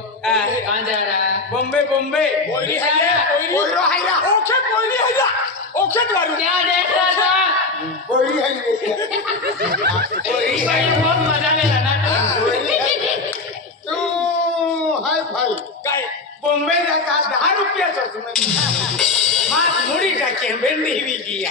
कहाँ जा रहा है बॉम्बे बॉम्बे ओके ओके द्वारू। क्या देख रहा था? भाई बहुत मज़ा ले रहा ना तू हाय भाई। काय बॉम्बे जाता दहा रुपयाचा तुम्ही. मात मुडी टाके किया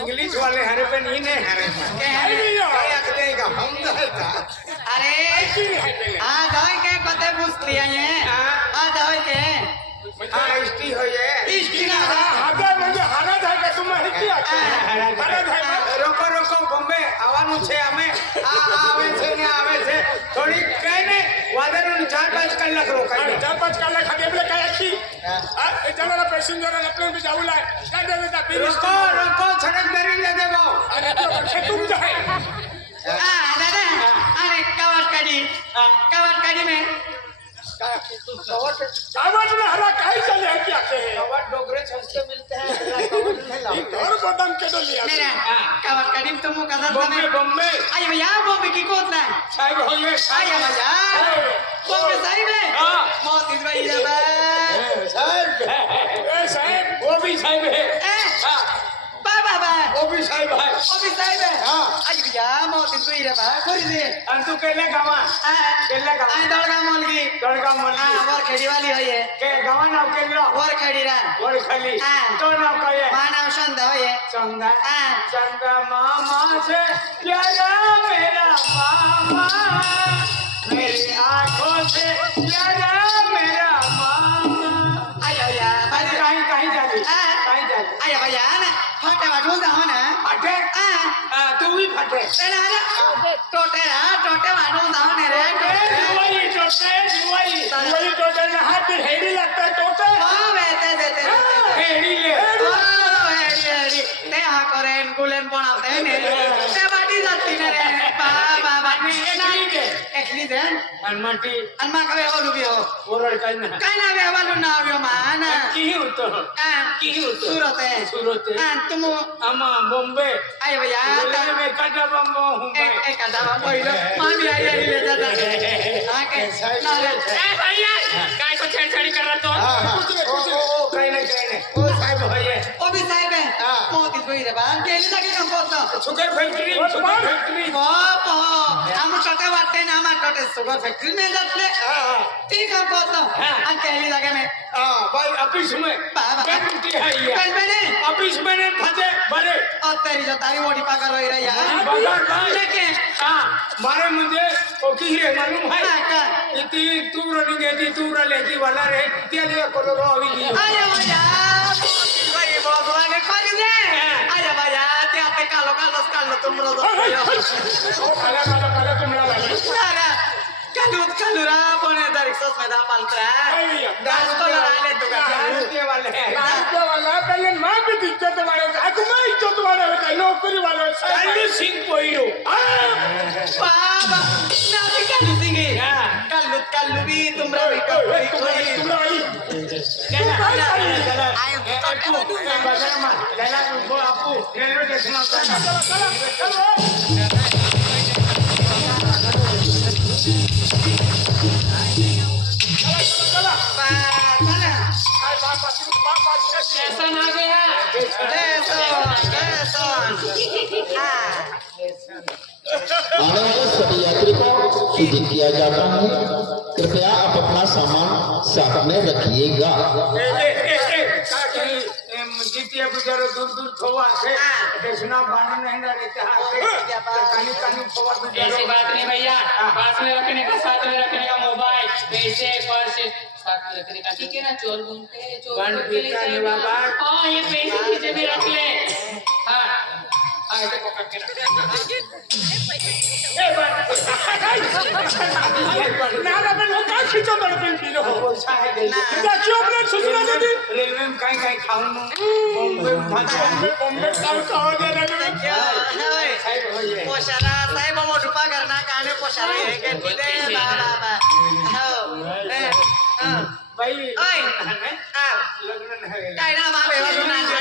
इंग्लिश वाले हरे पे नहीं ने हरे पे है नहीं यार। क्या कहते हैं हम दहता पोयरी है पहले हाँ इष्टी हो ये हादा म्हणजे हाराज आहे का तुम्हाला किती हाराज आहे का? રોકો રોકો બોમ્બે આવવાનું છે અમે આ આ આવે છે ને આવે છે થોડીક કઈ ને વાદળનું ચાર પાંચ કલાક आणि રોકાઈ चार पाच कलाक खाली आपलं काय अशी जाणारा पॅसेंजर आपल्याला जाऊ लाय काय देवे त्या बिरिस રોકો રોકો છડક ધરી લે દેવો आणि आपल्यापेक्षा तुमचं आहे काय वाटलं हरा काय झाले आहे की असे हे? कवट डोगरे सस्ते मिलते हैं अगला कवट नहीं ही है साई बम्बे। साई भैया बम्बे साई ने मौत इस भैया साहेब। ए साई वो भी साई है। ઓબી સાહેબ હાય ઓબી સાહેબ હા. આઈ ગયા મોતી સુઈ રે બા. કરી દે. અન તું કેલે ગાવા હા કેલે ગાવા આ દળગા મોલગી. દળગા મોલ હા વર ખેડી વાલી હોયે કે ગાવા નામ કેલો વર ખેડી રા વર ખલી હા. તો નામ કયે મા નામ સંધા હોયે સંધા. હા. સંધા મામા છે. ક્યારે મેરા મામા. મેરી આંખો છે. ક્યારે મેરા મામા. फटे हाँ, तू भी फटे ए, जुवाई टोटे टोटे टोटे टोटे ना हाथ पे हेडी लागतात टोटल हेडी ले. गुलेन पण आवते ने ते बाटी जाती ना रे बाटी એટલી છે હનુમાનજી. હનુમાન કવે હો. ડૂબ્યો ઓરડ કઈ ના કઈ ના વેવાલો ના. આવ્યો માન કી ઉતો કા કી ઉતો સુરત. હે સુરત હે હા તુમ અમા બોમ્બે છેડછાડી કર मोती सोयी रे बा गेली जागी काम करतो शुगर फॅक्टरी शुगर फॅक्टरी बाप आम छोटे वाटते ना आम छोटे सुगर फॅक्टरी में जातले हाँ हाँ ती काम करतो हा. आणि गेली जागे में हाँ भाई ऑफिस में बाबा. क्या ड्यूटी है ये कल मैंने ऑफिस में ने फंसे बड़े और तेरी जो तारी मोटी पाकर होई रही है बगर भाई लेके हाँ मारे मुझे ओ की रे मालूम है हा का इतनी तूर निगेती तूर लेती वाला रे त्या लिए कोलो रो अभी लियो आया भैया काढलं तर मला कालूत कालू रा कोणी तारीख सोच माहिती आम्हाला त्रास डान्स कलर आले तुका देवाले देवाला कल्याण माफी तिच्या तुम्हाला नोकरी वाढवत कालू सिंह पोइरो बाबा नाती कालू सिंगे हाँ. कालूत कालू भी तुमरा भी कोई कोई को आपको रेलवे स्टेशन ऐसा ना गया आने सभी यात्रियों को सूचित किया जाता है कृपया आप अपना सामान साथ में रखिएगा बिचारो दूर दूर थोवा से। देशना बाणू नहीं ना रहते हाथ। कानी कानी थोवा ऐसी बिचारो बात नहीं भैया पास में रखने का साथ में रखने का मोबाइल पैसे पर्स साथ में रखने का ठीक है ना चोर घूमते हैं चोर घूमते हैं। बाबा। ये पैसे खींचे में रख ले हाँ ऐसे पकड़ के रख ना ना मैं लोग काय खींचो मेरे पिन पी रहे हो पैसा है दे इधर क्यों अपने सुसुना दे दी रेलवे में कहीं कहीं खाऊं बॉम्बे उठा बॉम्बे बॉम्बे काम खाओ दे रेलवे में क्या होय? साहेब होइए पोशारा साहेब मोठू पगार ना काने पोशारा हे घेतली दे बा बा बा हो ए, हं. भाई ओय हा. लग्न नाही काय ना बाबे वाजून आणलं.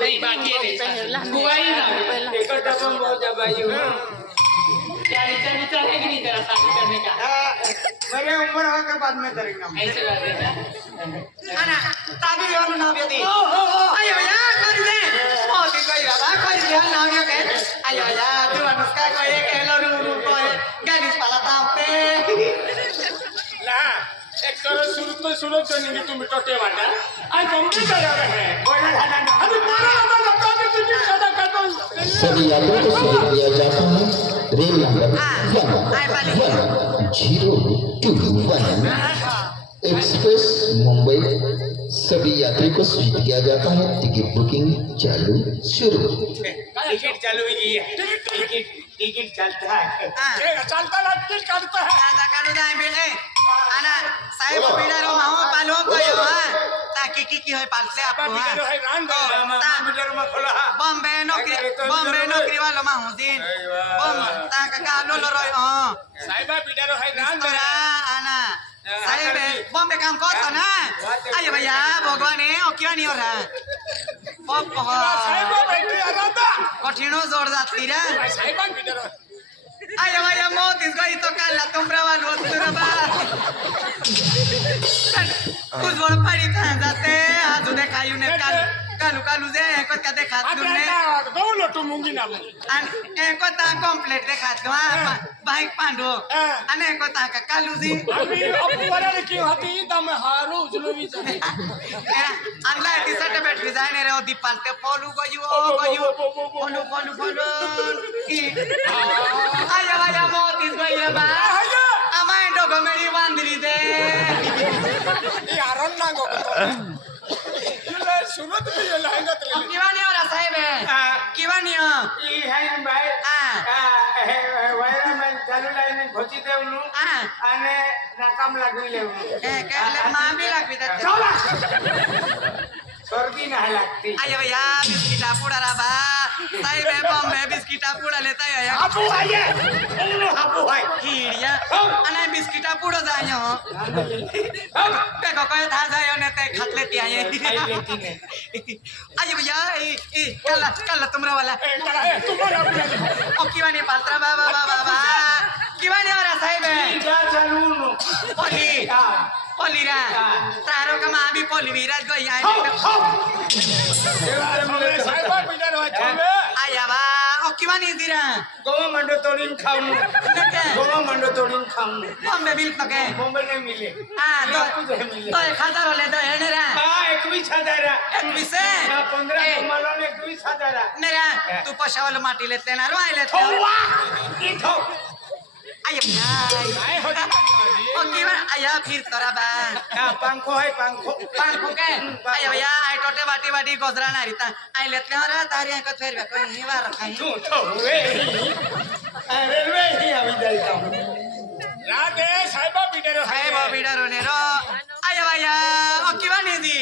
नहीं बाकी है पैसा मोबाइल ना एक डब्बा में बहुत दबाई हूँ क्या विचार विचार है कि नहीं तेरा शादी करने का मेरे उम्र होने के बाद में करेंगे हम। ऐसे बात है क्या? ana tabi yo na nabi di ayo ya kari de oh di koi baba koi di na nabi ke ayo ya tu anuska ko ye ke lo ru ru तो तुम टोटे बॉम्बे चला रहे हैं। टिकट ज़्यादा सभी यात्रियों को सूचित किया जाता है। Rail number zero two one. Express Mumbai. सभी यात्री को सूचित किया जाता है। टिकट बुकिंग चालू शुरू। टिकट चालू ही की है टिकट। टिकट चलता है ah चलता ना टिकट काटता है mau pindah rumah mau palu ko yo ha ta ki ki ki hoy palse apu बाबा ha बिगड़ है रान दो मीटर में खोला bombe nokri bombe nokri walo mahudin bom ta ka ka lo lo roy ha साहिबा बिगड़ है रान दो be, bom be kam koto na. Ayo भैया भगवान है ओ क्यों नहीं हो रहा पप साहिबा बैठे आराधा कठीणो जोड जातली रे. आय बाय मोतीच गई तो काढला तो प्रवाल होत बा. तुझवड पाणी जाते. अजून काही काल कालू कालू जे को का देखा तुमने आता दो लोटो मूँगी ना बोली an eko ta complete देखा तो बाइक पांडो अने eko ta का कालू जी अब वाला की होती दम हारो उजलो भी जाए Angla di sana bet designer ro di palte polu goyu o goyu polu polu polu ayo ayo motis goyu ba ama endo gomeri wandiri de ये आरन ना गो सुनो तो ये लहंगा तो ले। हो रहा साहब है। किवानी ये है भाई हाँ वायरा में चालू लाइन में घोची दे उनु हाँ अने नाकाम लागवी ले उनु ए कहले माँ भी लागवी दे चल सर्दी ना लगती। अरे भैया बिस्किट आपूरा रहा भाई साहब है बम है આપુડા લેતા આયા આપુ આયા એનો આપુ હોય કીડિયા. અને બિસ્કિટ આપુડો જ આયા હો. તે કોકોય થા જાય અને તે ખાત લેતી આયા. આજે ભૈયા એ એ કલ કલ તુમરા વાલા તુમરા વાલા ઓ કીવાની પાત્રા બાબા બાબા કીવાની વાળા સાહેબ. જા ચાલુ ઓલી હા. पलिरा तारो का माँ भी पलिवीरा गई आई आयावा ओकिवा नहीं दिरा गोवा मंडो तोड़िन खाऊं गोवा मंडो तोड़िन खाऊं बॉम्बे मिल पके तो बॉम्बे नहीं मिले। हाँ तो तो, तो एक हज़ार होले तो एने हाँ एक रा एक भी से हाँ ने एक रा मेरा तू पैसा वाला माटी लेते ना रो आई लेते वाह ये तो आए। आए Oke, Bang. Aya tora Bang. Ka pangko hai pangko. Pangko ke? Aya ya ai tote bati bati gozra na rita. Ai let na ra tari ai kot fer ba koi ni war khai. Tu tu we. Are we hi ami dai ta. Radhe saiba bidaro. Saiba bidaro ne ro. Aya ya.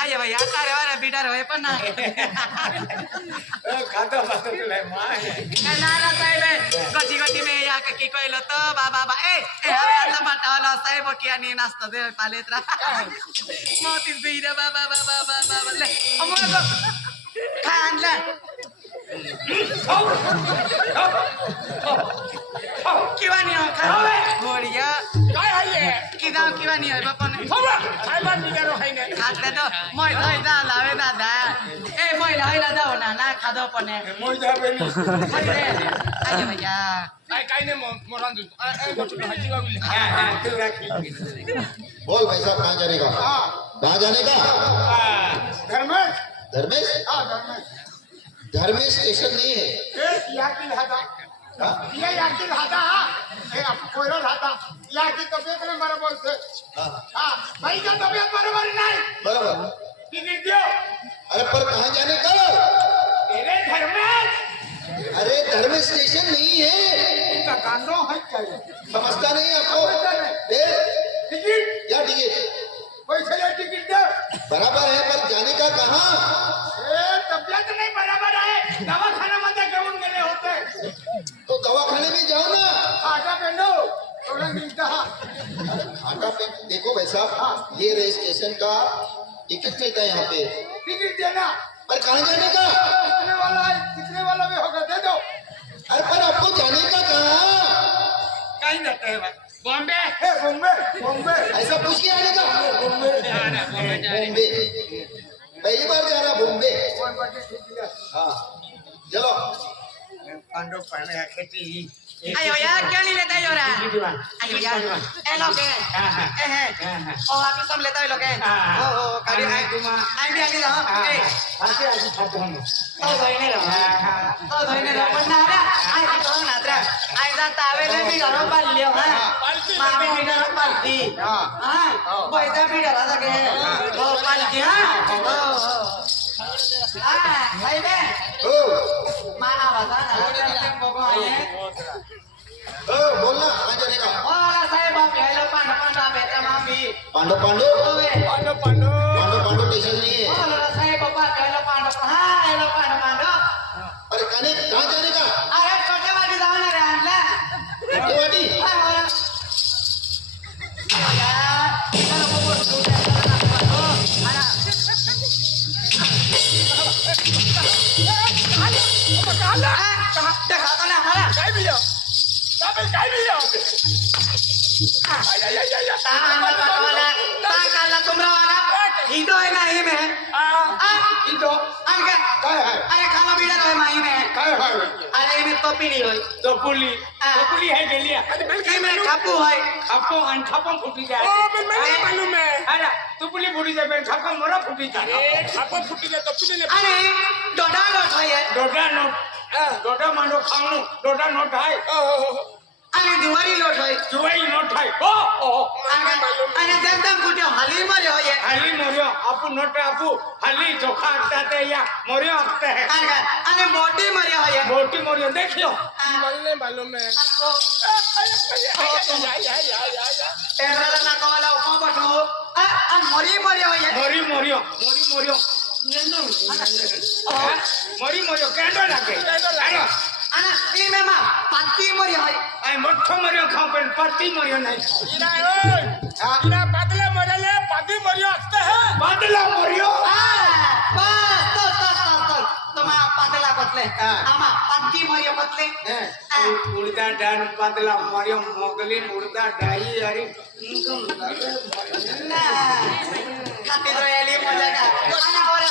अरे की बाबा बा दे पालेत बाबा बाबा बाबा किंवा हवे. मोरिया কিমানি হয় বাপনে হ'ব cyber বিজাৰো হয় নাই আতে তো মই থৈ যাওঁ লাৱে দাদা এই মই লাৱে দাদা না না খাদ পনে মই যাবে নি মই দে আইয়া ভাইয়া আই কাইনে মৰাণ দিছো এই বস্তুটো হাজিবা বুলি হ্যাঁ হ্যাঁ তুই রাখি बोल भाई साहब कहाँ जाने का হ্যাঁ कहाँ जाने का ধৰ্মেশ धर्मेश হ্যাঁ ধৰ্মেশ धर्मेश स्टेशन नहीं है ये लड़की रहता है कोई रहता लड़की तबियत में बराबर से। हाँ। भाई का तबियत बराबर नहीं। बराबर। पीने दियो अरे पर कहाँ जाने का? अरे धर्मेश अरे धर्मेश स्टेशन नहीं है। का कांडो है चाहिए समझता नहीं आपको? दे। टिकट? या टिकट? पैसे या टिकट दे। बराबर है पर जाने का कहाँ? पैसा ये रजिस्ट्रेशन का टिकट मिलता है यहाँ पे। टिकट देना। पर कहा जाने का? कितने वाला है कितने वाला में होगा दे दो। अरे पर आपको जाने का कहा? कहीं जाते हैं बॉम्बे। बॉम्बे बॉम्बे। ऐसा पूछ के आने का? बॉम्बे। बॉम्बे पहली बार जा रहा बॉम्बे। हाँ। चलो। अंडो खेती Ay, oye, ¿qué ni le está llorando? Ay, oye, es lo que es. O a tu somleta es lo que es. Oh, cariño, ay, ay, mi amiga, todo dinero, todo dinero, pues nada, ay, todo nada, ay, tanta vez le miraron para el león, mami miraron para ti, pues te miraron a que, oh, para ti, oh, ah, ahí ve, más avanzada, ahora tengo con ayer. Pandu Pandu. तो पीनी होई তপুলি Ah. তপুলি है गेलिया की में खापू है খাপো আন খাপো ফুটি যায় ओ पण मला मालूम आहे আরে তুপুলি ফুটি যাবে খাপো মরা ফুটি যায় ए खापा फुटीले तो पिले अरे डोडा लोट है ডোডা নোট ডোডা মানো খাওনো ডোডা নোট হয় अरे અને જુવારી લોટ હોય જુવારી લોટ હોય ઓ ઓ અને જંતમ કુટ્યો હાલી મર્યો હોય હાલી મર્યો આપુ નોટે આપુ હાલી ચોખા આપતા તે યા મર્યો આપતા હે અને મોટી મર્યો હોય મોટી મર્યો દેખ લો મને માલુમ હે ટેબલ ના કવાલા ઉપર બેઠો આ મરી મર્યો હોય મરી મર્યો મરી મર્યો મરી મર્યો કેન્ડો લાગે કેન્ડો લાગે আনা এই মেমা পাতি মরি হয় আই মঠ মরিও খাও পেন পাতি মরিও নাই ইরা ওই ইরা পাতলে মরলে পাতি মরিও আসতে হে পাতলা মরিও বাস তো তো তো তো তোমা পাতলা বতলে আমা পাতি মরিও বতলে উড়দা ডান পাতলা মরিও মোগলি উড়দা ডাই আরে ইনকম লাগে না খাতে রয়ালি মজা না আনা ওরা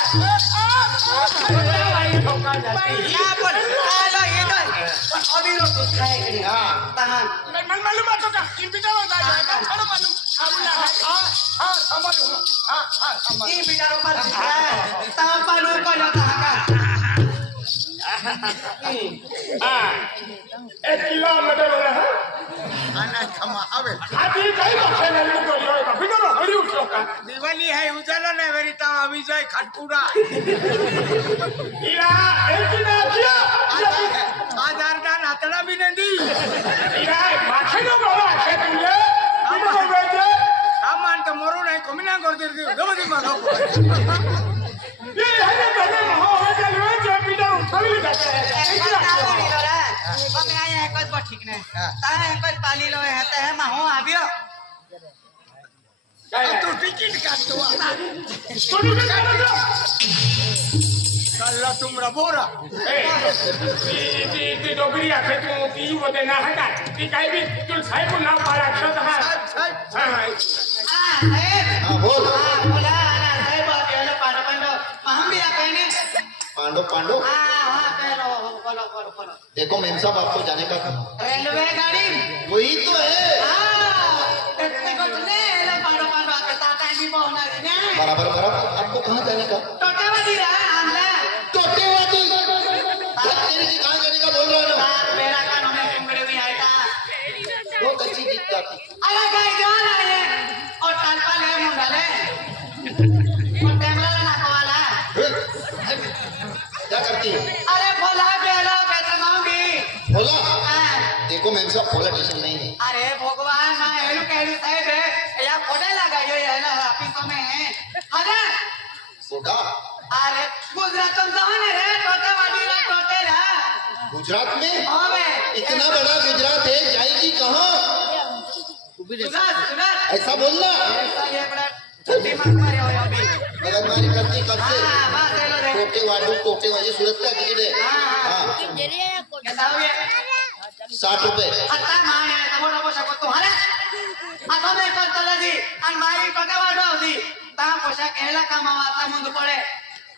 हाँ। मालूम तो का किंपिटा होता है थोड़ा मालूम हाँ हाँ समझ हाँ हाँ समझ ini bicara lupa tanpa lupa lo tahan हाँ હા એ કિલોમીટર ને લીધો તા આવી જાય ખટકુડા ઈરા એકી ના જીઓ આધાર ના નાતડા બી નદી ઈરા માથે નો ગોળો છે તુલે આમાં બેજે આમાં તો મરો નહીં કમી ના કરતી ગમે તેમાં ખાવ એ હે ને ठीक नहीं ताहे कोई पाली लो है ते माहो आबियो तो टिकट काट दो तो टिकट काट दो कल्ला तुमरा बोरा ती ती डोगरिया के तू की वो दे ना हटा ती काई भी तुल साहिब ना पाला खेत हाँ साहिब साहिब हाँ हाँ बोल हाँ। पांडो पांडो हाँ हाँ देखो मेम साहब आपको जाने का रेलवे गाड़ी? वही तो है। हाँ है ना बराबर बराबर। आपको कहाँ जाने का? टोटेवादी रहा हमला। टोटेवादी कहाँ जाने का बोल रहा बहुत अच्छी गीत गाती अरे गाय आए और क्या करती है? अरे भोला बेला बेचनाऊँगी बोला हाँ, देखो मेम साहब पॉलिटिशियन नहीं है। अरे भगवान ना हेलू कहलू साहेब है या फ़ोटो लगा ये है ना ऑफिसों में है। अरे सोडा अरे गुजरात तुम जान रे टोटे वाली रे टोटे रा। गुजरात में? हाँ बे इतना बड़ा गुजरात है जाएगी कहाँ? सुनात सुनात ऐसा बोलना। ऐसा ये बड़ा ठंडी मार हो करती कब से? કોટેવાડુ કોટેવાડી સુરત કા ટિકિટ હે હા. સાત રૂપિયા. અતા માને તમો નમો શકો તો, હાલે. આ તમે કોણ તલાજી અને મારી પગાવાડો આવતી. તા પોશાક એલા કામ આવતા મુંદ પડે.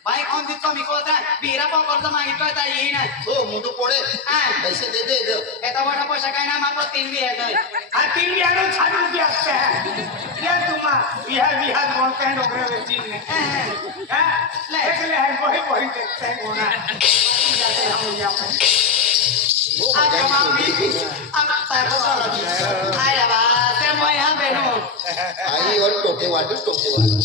चलजी आणि माई टोटे वाडो होती ता पोशाख घ्यायला कामावा आता मुंद पडे भाई कोण दिसतो मी कोता बिरा पो कर्ज मागितोय ता येईन हो मुंडू पोड़े हाँ। पैसे दे दे दे एता मोठा पोशाख आहे ना मापो तीन बी आहे आ तीन बिहार छान रुपये असते ये तुम्हा बिहार बिहार बोलते हैं डोकरे में चीन में हैं? देख ले है वही वही देखते हैं होना जाते हम यहाँ पे आज मामी आमा साहेब आय बा ते मोय हा बेनो आई और टोटे वाडू टोटे वाडू